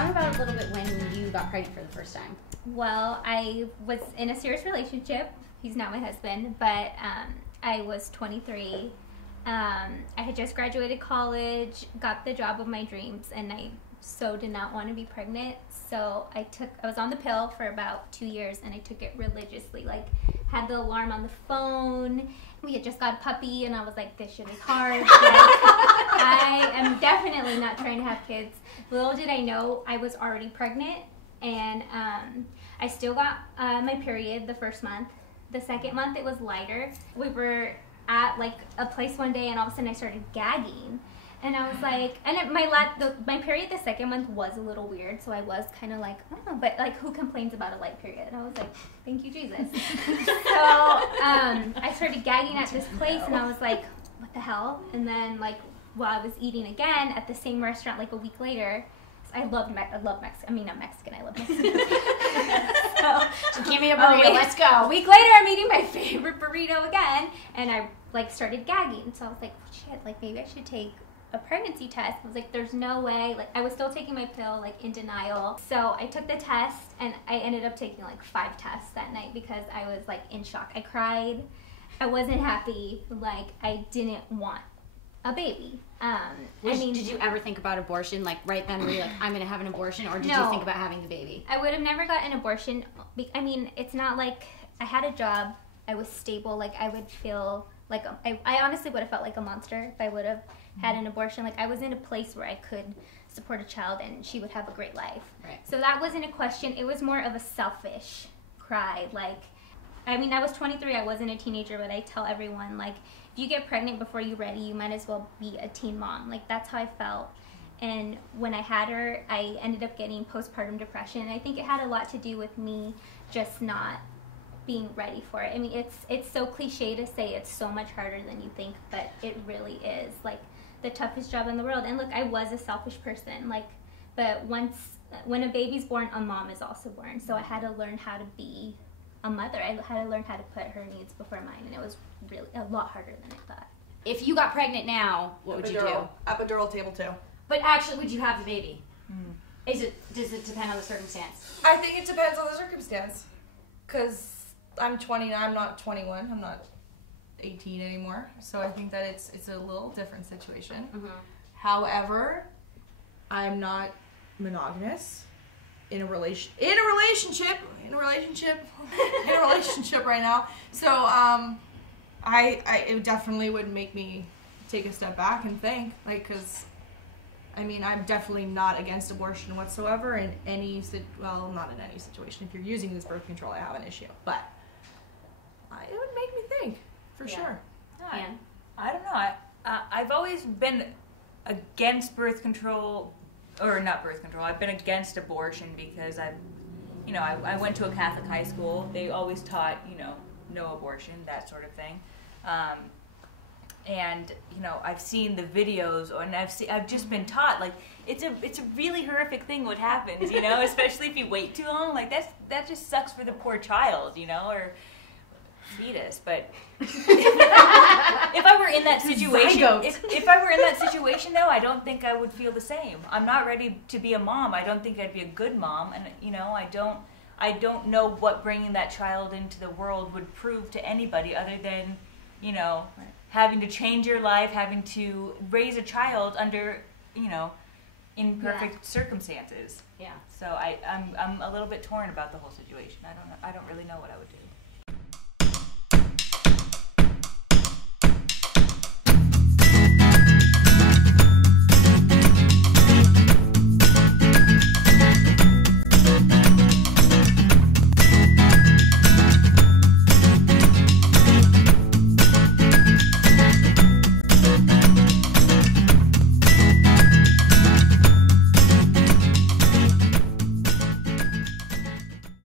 Tell me about a little bit when you got pregnant for the first time. Well, I was in a serious relationship. He's not my husband, but I was 23. I had just graduated college, got the job of my dreams, and I so did not want to be pregnant. So I was on the pill for about 2 years, and I took it religiously. Like, had the alarm on the phone. We had just got a puppy, and I was like, this shit is hard. Like, I am definitely not trying to have kids. Little did I know I was already pregnant, and I still got my period the first month. The second month, it was lighter. We were at like a place one day, and all of a sudden I started gagging. And I was like, and my period the second month was a little weird, so I was kind of like, oh, but like, who complains about a light period? And I was like, thank you, Jesus. So I started gagging at this place, and I was like, what the hell? And then like, while I was eating again at the same restaurant like a week later, I love Mexican. I mean, not Mexican. I love Mexican. So, give me a burrito. Let's go. A week later, I'm eating my favorite burrito again, and I like started gagging. So I was like, shit. Like, maybe I should take a pregnancy test. I was like, there's no way. Like, I was still taking my pill, like, in denial. So I took the test, and I ended up taking like 5 tests that night because I was like in shock. I cried. I wasn't happy. Like, I didn't want a baby. Did you ever think about abortion? Like, right then, were you like, I'm going to have an abortion? Or did you think about having the baby? I would have never gotten an abortion. I mean, it's not like I had a job. I was stable. Like, I would feel like, I honestly would have felt like a monster if I would have had an abortion. Like, I was in a place where I could support a child and she would have a great life. Right. So that wasn't a question. It was more of a selfish cry. Like, I mean, I was 23. I wasn't a teenager, but I tell everyone, like, if you get pregnant before you're ready, you might as well be a teen mom. Like, that's how I felt. And when I had her, I ended up getting postpartum depression. And I think it had a lot to do with me just not being ready for it. I mean, it's so cliche to say it's so much harder than you think, but it really is. Like, the toughest job in the world. And look, I was a selfish person. Like, but when a baby's born, a mom is also born. So I had to learn how to be a mother. I had to learn how to put her needs before mine, and it was really a lot harder than I thought. If you got pregnant now, what would you do? Epidural table 2. But actually, would you have the baby? Does it depend on the circumstance? I think it depends on the circumstance. Because I'm 20, I'm not 21. I'm not 18 anymore. So I think that it's a little different situation. However, I'm not monogamous. In a relationship right now. So it definitely would make me take a step back and think, like, because I mean, I'm definitely not against abortion whatsoever in any not in any situation. If you're using this birth control, I have an issue, but it would make me think for sure. I don't know. I've always been against birth control. Or not birth control. I've been against abortion because I went to a Catholic high school. They always taught, no abortion, that sort of thing. And I've seen the videos, and I've just been taught, like, it's a really horrific thing what happens, especially if you wait too long. Like, that just sucks for the poor child, or fetus. But if I were in that situation, if I were in that situation, though, I don't think I would feel the same. I'm not ready to be a mom. I don't think I'd be a good mom, and I don't know what bringing that child into the world would prove to anybody other than, having to change your life, having to raise a child under, imperfect circumstances. Yeah. So I'm a little bit torn about the whole situation. I don't really know what I would do.